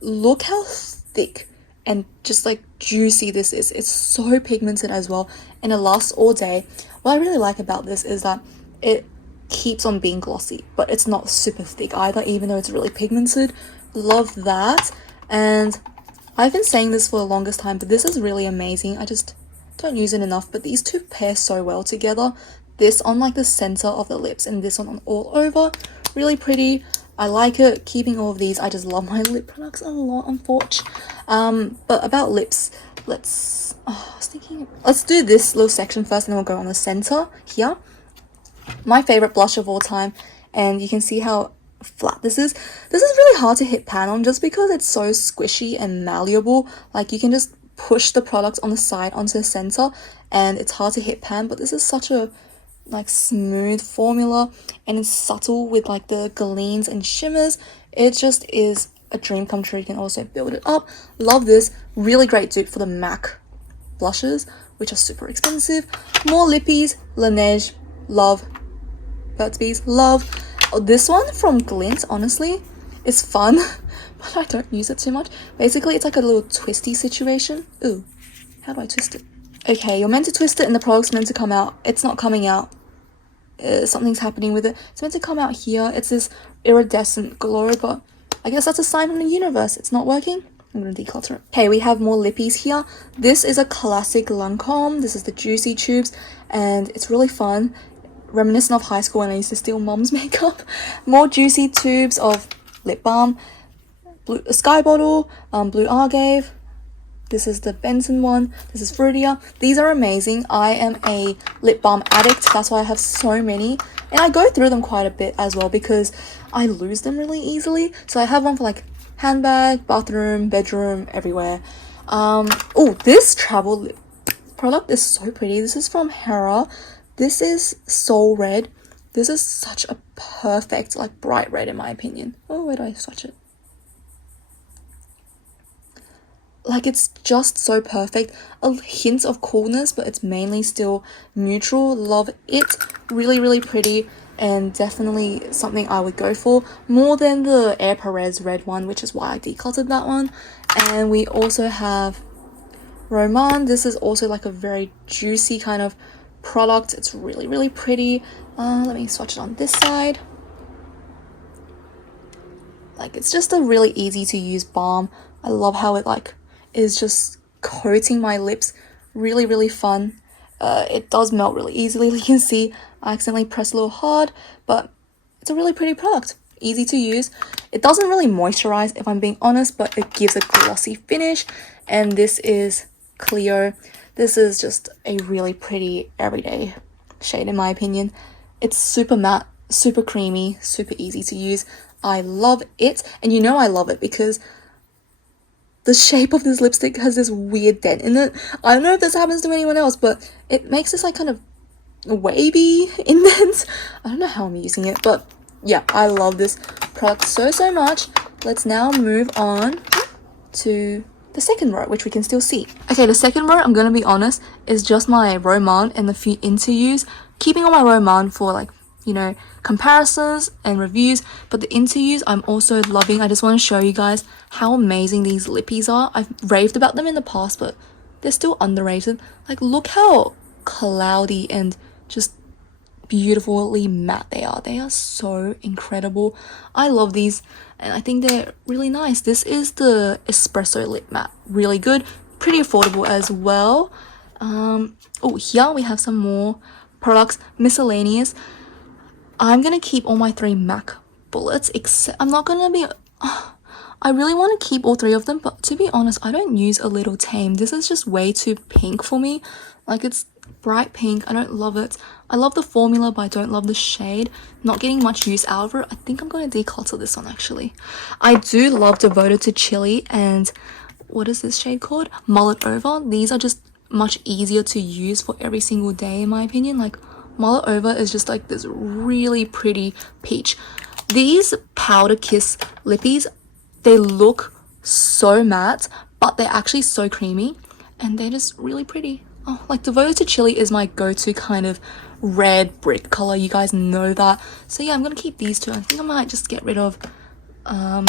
Look how thick and just like juicy this is. It's so pigmented as well, and it lasts all day. What I really like about this is that it keeps on being glossy, but it's not super thick either, even though it's really pigmented. Love that. And I've been saying this for the longest time, but this is really amazing. I just don't use it enough, but these two pair so well together. This on like the center of the lips and this one on all over. Really pretty. I like it. Keeping all of these. I just love my lip products a lot, unfortunately. But about lips, let's do this little section first, and then we'll go on the center here. My favorite blush of all time, and you can see how flat this is. This is really hard to hit pan on just because it's so squishy and malleable. Like, you can just push the product on the side onto the center and it's hard to hit pan, but this is such a like smooth formula, and it's subtle with like the gleams and shimmers. It just is a dream come true. You can also build it up. Love this. Really great dupe for the MAC blushes, which are super expensive. More lippies. Laneige, love. Burt's Bees, love. Oh, this one from Glint, honestly, is fun, but I don't use it too much. Basically, it's like a little twisty situation. Ooh, how do I twist it? Okay, you're meant to twist it and the product's meant to come out. It's not coming out. Something's happening with it. It's meant to come out here. It's this iridescent glow, but I guess that's a sign from the universe. It's not working. I'm going to declutter it. Okay, we have more lippies here. This is a classic Lancome. This is the Juicy Tubes, and it's really fun. Reminiscent of high school when I used to steal mom's makeup. More Juicy Tubes of lip balm. Blue Sky Bottle, Blue Agave. This is the Benson one. This is Fruitia. These are amazing. I am a lip balm addict. That's why I have so many. And I go through them quite a bit as well because I lose them really easily. So I have one for like handbag, bathroom, bedroom, everywhere. Oh, this travel lip product is so pretty. This is from Hera. This is Soul Red. This is such a perfect, like, bright red in my opinion. Oh, where do I swatch it? Like, it's just so perfect. A hint of coolness, but it's mainly still neutral. Love it. Really, really pretty, and definitely something I would go for. More than the Air Perez red one, which is why I decluttered that one. And we also have Roman. This is also like a very juicy kind of product. It's really, really pretty. Let me swatch it on this side. Like, it's just a really easy to use balm. I love how it like is just coating my lips. Really, really fun. It does melt really easily. You can see I accidentally pressed a little hard, but it's a really pretty product. Easy to use. It doesn't really moisturize, if I'm being honest, but it gives a glossy finish. And this is Cleo. This is just a really pretty everyday shade in my opinion. It's super matte, super creamy, super easy to use. I love it, and you know I love it because the shape of this lipstick has this weird dent in it. I don't know if this happens to anyone else, but it makes this like kind of wavy indent. I don't know how I'm using it, but yeah, I love this product so much. Let's now move on to the second row, which we can still see. Okay, the second row, I'm gonna be honest, is just my Roman and a few interviews, keeping on my Roman for like, you know, comparisons and reviews. But the interviews I'm also loving. I just want to show you guys how amazing these lippies are. I've raved about them in the past, but they're still underrated. Like, look how cloudy and just beautifully matte they are. They are so incredible. I love these and I think they're really nice. This is the espresso lip matte, really good, pretty affordable as well. Oh, here we have some more products, miscellaneous. I'm gonna keep all my 3 MAC bullets, except I'm not gonna be I really want to keep all 3 of them, but to be honest, I don't use a little tame. This is just way too pink for me. Like, it's bright pink. I don't love it. I love the formula, but I don't love the shade. Not getting much use out of it. I think I'm going to declutter this one, actually. I do love Devoted to Chili, and what is this shade called? Mullet Over. These are just much easier to use for every single day, in my opinion. Like, Mullet Over is just like this really pretty peach. These Powder Kiss lippies, they look so matte, but they're actually so creamy, and they're just really pretty. Oh, like, Devoted to Chili is my go-to kind of red brick color. You guys know that. So yeah, I'm gonna keep these 2. I think I might just get rid of a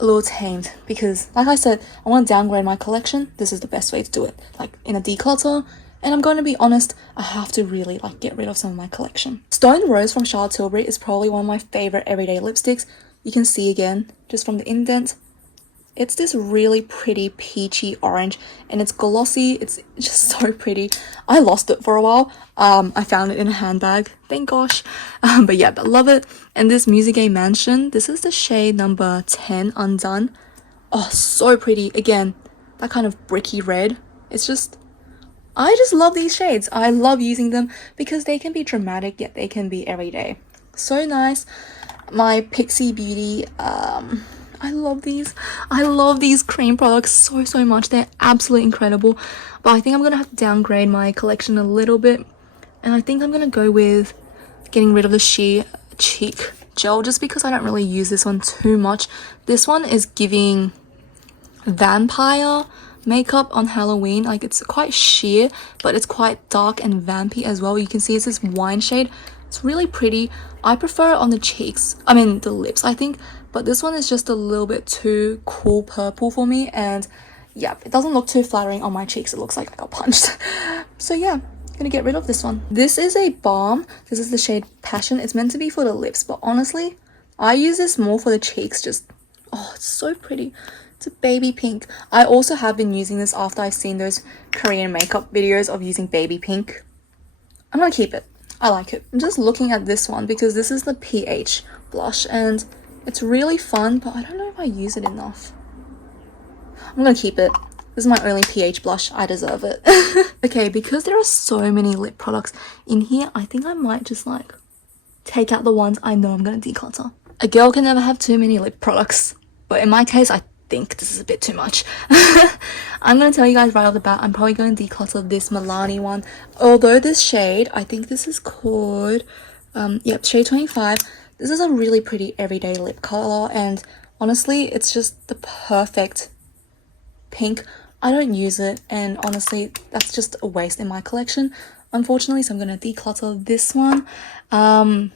little tamed, because like I said, I want to downgrade my collection. This is the best way to do it, like in a declutter. And I'm going to be honest, I have to really like get rid of some of my collection. Stone Rose from Charlotte Tilbury is probably one of my favorite everyday lipsticks. You can see again, just from the indent, it's this really pretty peachy orange, and it's glossy. It's just so pretty. I lost it for a while. I found it in a handbag, thank gosh. But yeah, I love it. And this Musique Mansion, this is the shade number 10, Undone. Oh, so pretty. Again, that kind of bricky red. It's just, I just love these shades. I love using them because they can be dramatic, yet they can be everyday. So nice. My Pixie Beauty, I love these. I love these cream products so much. They're absolutely incredible. But I think I'm going to have to downgrade my collection a little bit. And I think I'm going to go with getting rid of the Sheer Cheek Gel, just because I don't really use this one too much. This one is giving vampire makeup on Halloween. Like, it's quite sheer, but it's quite dark and vampy as well. You can see it's this wine shade. It's really pretty. I prefer it on the cheeks, I mean the lips, I think, but this one is just a little bit too cool purple for me, and yeah, it doesn't look too flattering on my cheeks. It looks like I got punched. So yeah, gonna get rid of this one. This is a balm. This is the shade Passion. It's meant to be for the lips, but honestly, I use this more for the cheeks. Just, oh, it's so pretty. It's a baby pink. I also have been using this after I've seen those Korean makeup videos of using baby pink. I'm gonna keep it. I like it. I'm just looking at this one because this is the PH blush, and it's really fun, but I don't know if I use it enough. I'm gonna keep it. This is my only PH blush. I deserve it. Okay, because there are so many lip products in here, I think I might just like take out the ones I know I'm gonna declutter. A girl can never have too many lip products, but in my case, I think this is a bit too much. I'm gonna tell you guys right off the bat, I'm probably going to declutter this Milani one. Although this shade, I think this is called yep, shade 25. This is a really pretty everyday lip color, and honestly, it's just the perfect pink. I don't use it, and honestly, that's just a waste in my collection, unfortunately. So I'm gonna declutter this one. The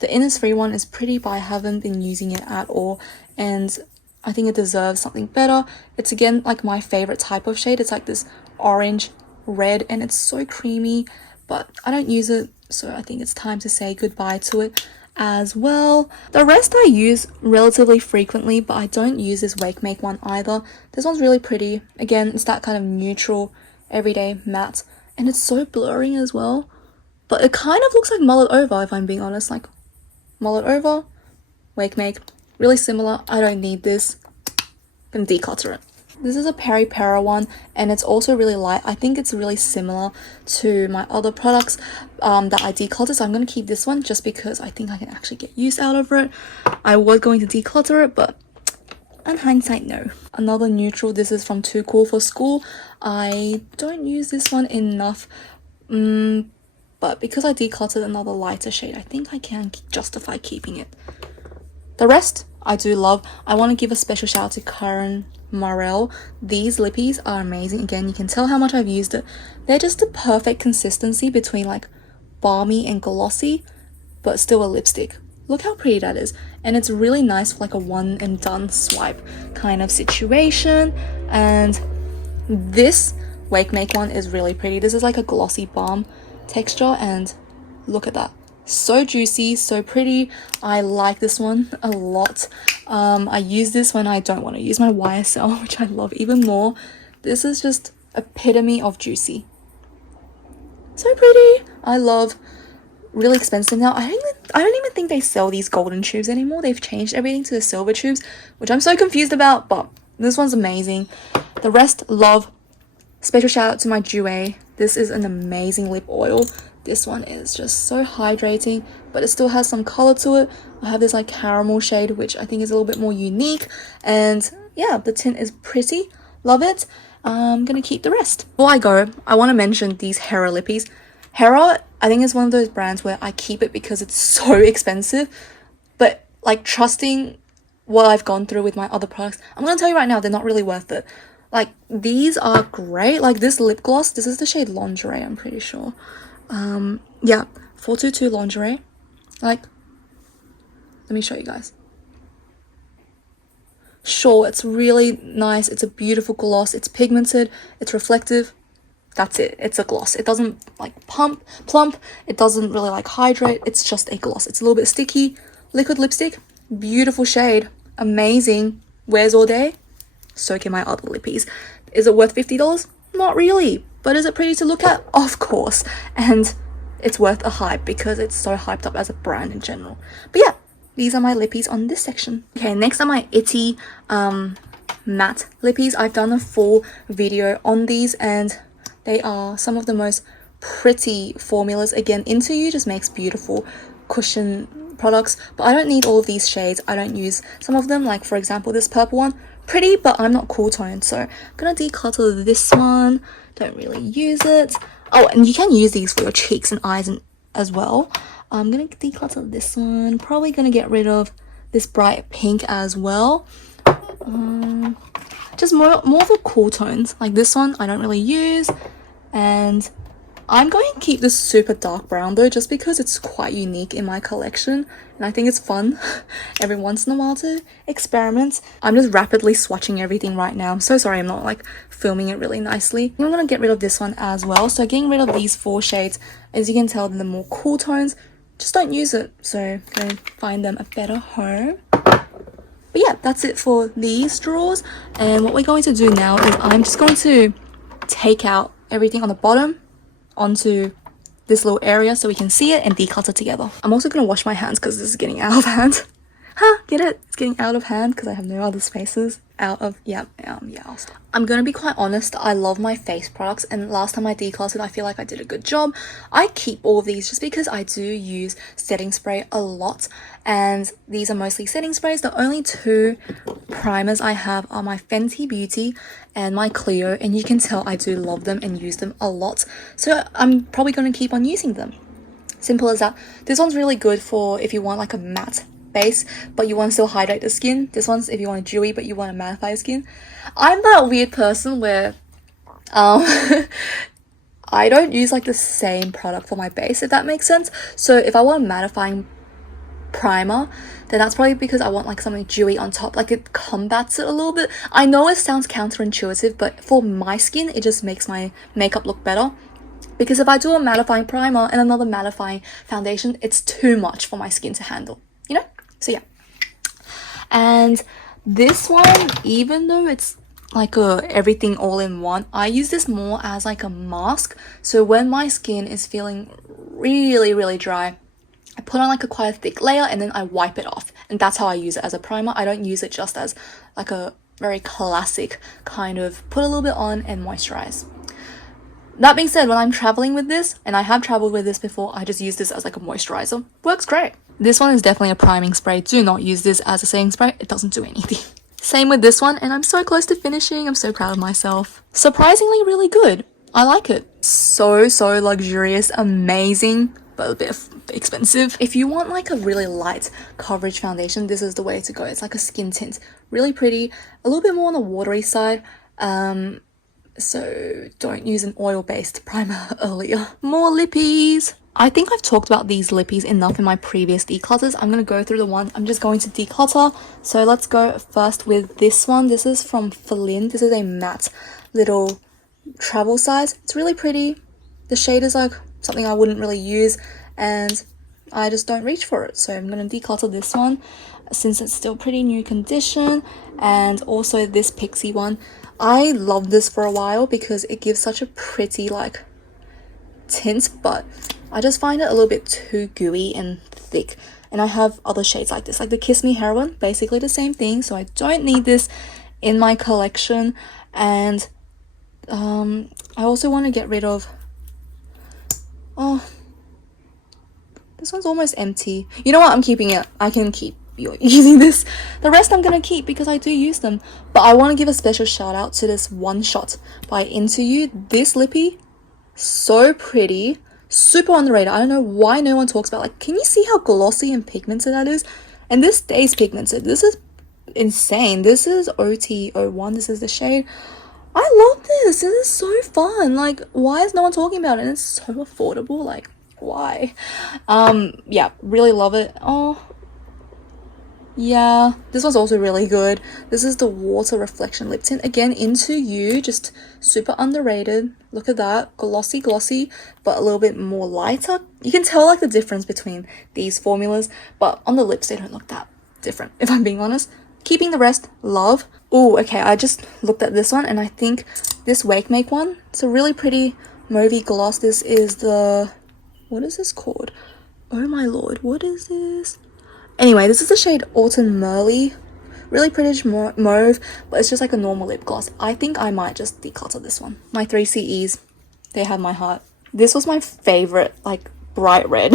Innisfree one is pretty, but I haven't been using it at all, and I think it deserves something better. It's again like my favorite type of shade. It's like this orange red, and it's so creamy, but I don't use it, so I think it's time to say goodbye to it as well. The rest I use relatively frequently, but I don't use this Wake Make one either. This one's really pretty. Again, it's that kind of neutral everyday matte, and it's so blurry as well, but it kind of looks like Mullet Over, if I'm being honest. Like, Mullet Over, Wake Make, really similar. I don't need this. I'm gonna declutter it. This is a Peri Pera one, and it's also really light. I think it's really similar to my other products that I declutter, so I'm going to keep this one just because I think I can actually get use out of it. I was going to declutter it, but in hindsight, no. Another neutral. This is from Too Cool for School. I don't use this one enough. but because I decluttered another lighter shade, I think I can justify keeping it. The rest I do love. I want to give a special shout out to Karen Morel. These lippies are amazing. Again, you can tell how much I've used it. They're just the perfect consistency between like balmy and glossy, but still a lipstick. Look how pretty that is. And it's really nice for like a one and done swipe kind of situation. And this Wake Make one is really pretty. This is like a glossy balm texture, and look at that. So juicy, so pretty. I like this one a lot. I use this when I don't want to use my YSL, which I love even more. This is just epitome of juicy. So pretty. I love. Really expensive now. I don't even think they sell these golden tubes anymore. They've changed everything to the silver tubes, which I'm so confused about, but this one's amazing. The rest, love. Special shout out to my Jouer. This is an amazing lip oil. This one is just so hydrating, but it still has some color to it. I have this like caramel shade, which I think is a little bit more unique, and yeah, the tint is pretty. Love it. I'm gonna keep the rest. Before I go, I want to mention these Hera lippies. Hera, I think, is one of those brands where I keep it because it's so expensive, but like trusting what I've gone through with my other products, I'm gonna tell you right now, they're not really worth it. Like, these are great. Like this lip gloss, this is the shade Lingerie, I'm pretty sure. Yeah, 422 Lingerie. Like, let me show you guys. Sure, it's really nice. It's a beautiful gloss. It's pigmented. It's reflective. That's it. It's a gloss. It doesn't like plump. It doesn't really like hydrate. It's just a gloss. It's a little bit sticky. Liquid lipstick. Beautiful shade. Amazing. Wears all day. So can my other lippies. Is it worth $50? Not really. But is it pretty to look at? Of course. And it's worth a hype because it's so hyped up as a brand in general. But yeah, these are my lippies on this section. Okay, next are my Itty matte lippies. I've done a full video on these, and they are some of the most pretty formulas. Again, Into You just makes beautiful cushion products, but I don't need all of these shades. I don't use some of them, like for example this purple one. Pretty, but I'm not cool toned, so I'm gonna declutter this one. Don't really use it. Oh, and you can use these for your cheeks and eyes as well. I'm gonna declutter this one. Probably gonna get rid of this bright pink as well. Just more of the cool tones. Like this one I don't really use, and I'm going to keep this super dark brown though, just because it's quite unique in my collection, and I think it's fun every once in a while to experiment. I'm just rapidly swatching everything right now. I'm so sorry I'm not like filming it really nicely. I'm gonna get rid of this one as well. So getting rid of these 4 shades, as you can tell, they're the more cool tones. Just don't use it, so go find them a better home. But yeah, that's it for these drawers, and what we're going to do now is I'm just going to take out everything on the bottom onto this little area so we can see it and declutter together. I'm also going to wash my hands because this is getting out of hand. Huh, get it? It's getting out of hand because I have no other spaces. Yeah, I'll stop. I'm gonna be quite honest, I love my face products, and last time I decluttered I feel like I did a good job. I keep all of these just because I do use setting spray a lot, and these are mostly setting sprays. The only 2 primers I have are my Fenty Beauty and my Clio, and you can tell I do love them and use them a lot, so I'm probably going to keep on using them. Simple as that. This one's really good for if you want like a matte base but you want to still hydrate the skin. This one's if you want a dewy but you want to mattify your skin. I'm that weird person where I don't use like the same product for my base, if that makes sense. So if I want a mattifying primer, then that's probably because I want like something dewy on top, like it combats it a little bit. I know it sounds counterintuitive, but for my skin it just makes my makeup look better. Because if I do a mattifying primer and another mattifying foundation, it's too much for my skin to handle, you know? So yeah. And this one, even though it's like a everything all in one, I use this more as like a mask. So when my skin is feeling really dry, I put on like quite a thick layer and then I wipe it off. And that's how I use it as a primer. I don't use it just as like a very classic kind of put a little bit on and moisturize. That being said, when I'm traveling with this, and I have traveled with this before, I just use this as like a moisturizer. Works great. This one is definitely a priming spray. Do not use this as a setting spray. It doesn't do anything. Same with this one, and I'm so close to finishing. I'm so proud of myself. Surprisingly really good. I like it. So luxurious, amazing, but a bit expensive. If you want like a really light coverage foundation, this is the way to go. It's like a skin tint, really pretty, a little bit more on the watery side. So don't use an oil-based primer earlier. More lippies. I think I've talked about these lippies enough in my previous declutters. I'm going to go through the ones I'm just going to declutter. So let's go first with this one. This is from Felin. This is a matte little travel size. It's really pretty. The shade is like something I wouldn't really use, and I just don't reach for it. So I'm going to declutter this one since it's still pretty new condition. And also this Pixie one. I loved this for a while because it gives such a pretty like tint, but I just find it a little bit too gooey and thick. And I have other shades like this, like the Kiss Me Hair one, basically the same thing. So I don't need this in my collection. And I also want to get rid of, oh, this one's almost empty. You know what? I'm keeping it. I can keep using this. The rest I'm gonna keep because I do use them. But I want to give a special shout out to this One Shot by Into You. This lippy, so pretty, super underrated. I don't know why no one talks about, like, can you see how glossy and pigmented that is? And this stays pigmented. This is insane. This is OT01. This is the shade. I love this. This is so fun. Like, why is no one talking about it? And it's so affordable. Like, why? Yeah, really love it. Oh, yeah, this one's also really good. This is the Water Reflection Lip Tint. Again, Into You, just super underrated. Look at that. Glossy, but a little bit more lighter. You can tell like the difference between these formulas, but on the lips, they don't look that different, if I'm being honest. Keeping the rest, love. Oh, okay, I just looked at this one, and I think this Wake Make one, it's a really pretty mauvey gloss. This is the, what is this called? Oh my lord, what is this? Anyway, this is the shade Autumn Merly. Really pretty mauve, but it's just like a normal lip gloss. I think I might just declutter this one. My 3 CEs, they have my heart. This was my favorite, like, bright red.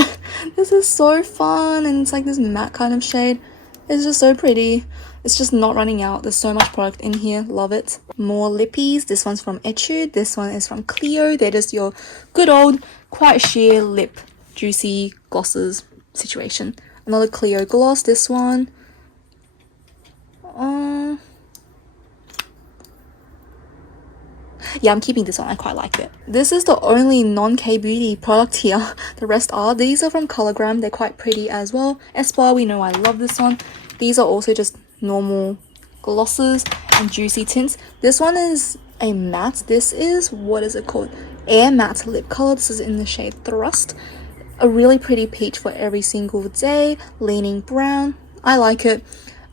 This is so fun, and it's like this matte kind of shade. It's just so pretty. It's just not running out. There's so much product in here. Love it. More lippies. This one's from Etude. This one is from Clio. They're just your good old, quite sheer lip, juicy glosses situation. Another Clio gloss, this one. Yeah, I'm keeping this one. I quite like it. This is the only non-K-beauty product here. The rest are. These are from Cologram. They're quite pretty as well. Espa, we know I love this one. These are also just normal glosses and juicy tints. This one is a matte. This is, what is it called? Air Matte Lip Color. This is in the shade Thrust. A really pretty peach for every single day. Leaning brown. I like it.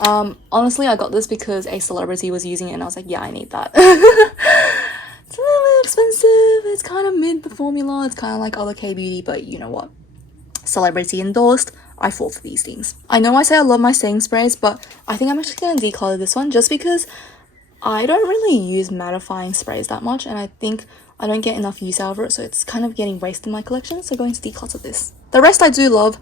Honestly, I got this because a celebrity was using it and I was like, yeah, I need that. It's a little bit expensive. It's kind of mid, the formula. It's kind of like other K-beauty, but you know what? Celebrity endorsed. I fall for these things. I know I say I love my setting sprays, but I think I'm actually going to declutter this one just because I don't really use mattifying sprays that much, and I think I don't get enough use out of it, so it's kind of getting wasted in my collection, so I'm going to declutter this. The rest I do love.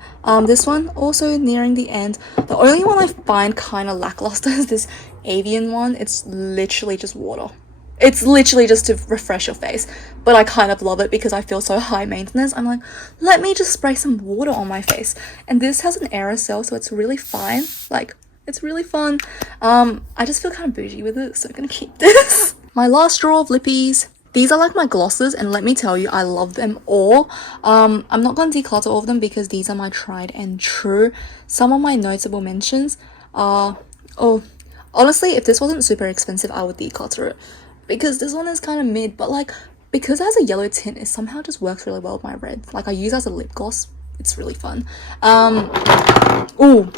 This one, also nearing the end. The only one I find kind of lackluster is this Avian one. It's literally just water. It's literally just to refresh your face, but I kind of love it because I feel so high maintenance. I'm like, let me just spray some water on my face. And this has an aerosol, so it's really fine. Like, it's really fun. I just feel kind of bougie with it, so I'm gonna keep this. My last drawer of lippies. These are like my glosses, and let me tell you, I love them all. I'm not going to declutter all of them because these are my tried and true. Some of my notable mentions are, oh, honestly, if this wasn't super expensive, I would declutter it. Because this one is kind of mid, but like, because it has a yellow tint, it somehow just works really well with my red. Like, I use it as a lip gloss. It's really fun. Ooh,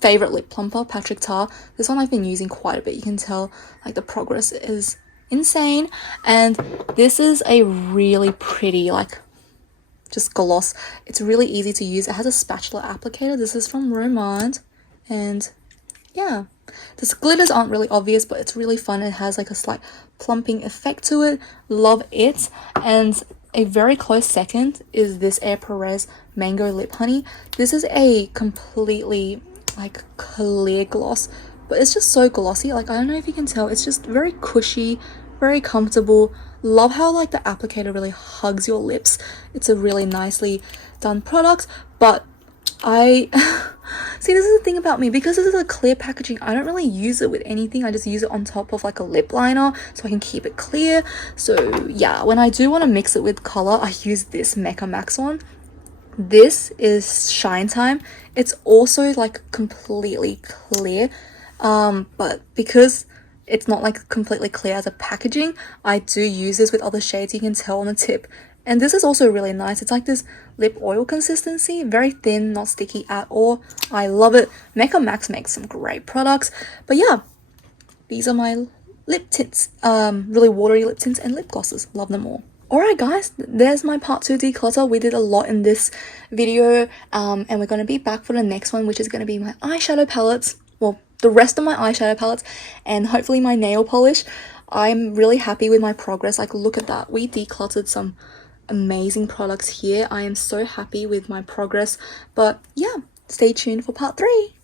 favorite lip plumper, Patrick Tar. This one I've been using quite a bit. You can tell, like, the progress is insane. And this is a really pretty, like, just gloss. It's really easy to use. It has a spatula applicator. This is from Romand. And yeah, the glitters aren't really obvious, but it's really fun. It has like a slight plumping effect to it. Love it. And a very close second is this Air Perez Mango Lip Honey. This is a completely like clear gloss, but it's just so glossy. Like, I don't know if you can tell, it's just very cushy, very comfortable. Love how like the applicator really hugs your lips. It's a really nicely done product, but I see, this is the thing about me, because this is a clear packaging, I don't really use it with anything. I just use it on top of like a lip liner so I can keep it clear. So yeah, when I do want to mix it with color, I use this Mecca Max one. This is Shine Time. It's also like completely clear, but because it's not like completely clear as a packaging, I do use this with other shades. You can tell on the tip. And this is also really nice. It's like this lip oil consistency, very thin, not sticky at all. I love it. Mecca Max makes some great products. But yeah, these are my lip tints, really watery lip tints and lip glosses. Love them all. Alright guys, there's my part 2 declutter. We did a lot in this video, and we're going to be back for the next one, which is going to be my eyeshadow palettes. Well, the rest of my eyeshadow palettes, and hopefully my nail polish. I'm really happy with my progress. Like, look at that. We decluttered some amazing products here. I am so happy with my progress. But yeah, stay tuned for part 3.